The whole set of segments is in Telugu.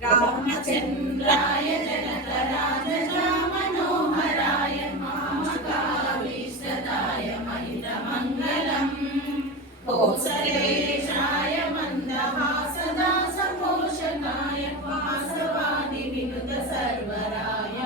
రామచంద్రాయ జనకరాజ మనోహరాయ మామకాభీష్టదాయ మహితమంగళం కోసలేశాయ మందహాసదాస పోషకాయ వాసవాది వినుత సర్వరాయ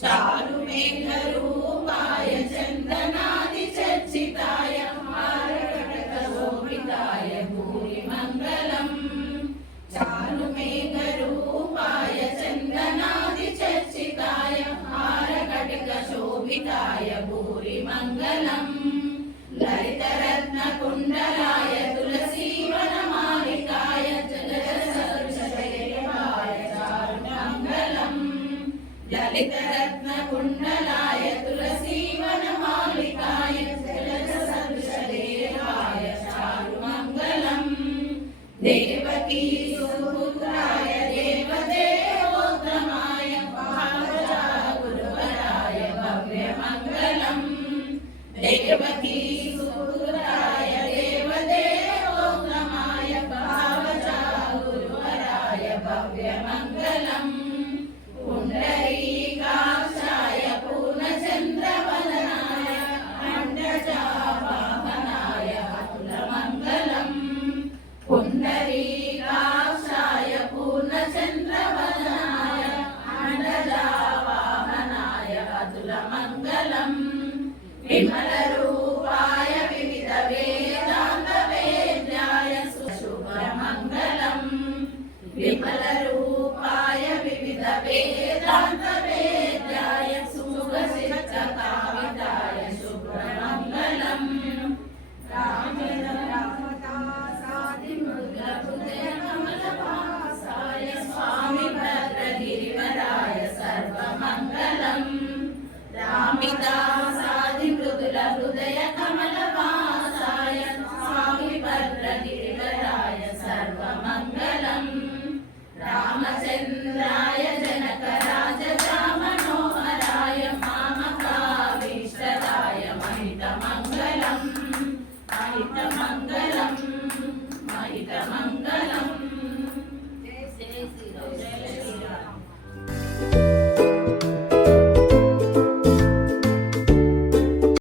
చారు మేఘ రూపాయ చందనాది చర్చితాయ హారకటకశోభితాయ భూరి మంగళం. చారు మేఘ రూపాయ చందనాది చర్చితాయ హారకటక శోభితాయ భూరి మంగళం. లలితరత్న కుండలాయ తులసీవనమాలికాయ జలజ సరుషదేవాయ చారు మంగళం దేవకీ సుపుత్రాయ దేవదేవోత్తమాయ భాగజా పతుల మంగళం విమల రూపాయ వివిధ వేదాంత వేద్యాయ సుశుభ మంగళం విమల రూపాయ వివిధ వేదాంత వేద్యాయ సుముఖ శిరచకా Amen.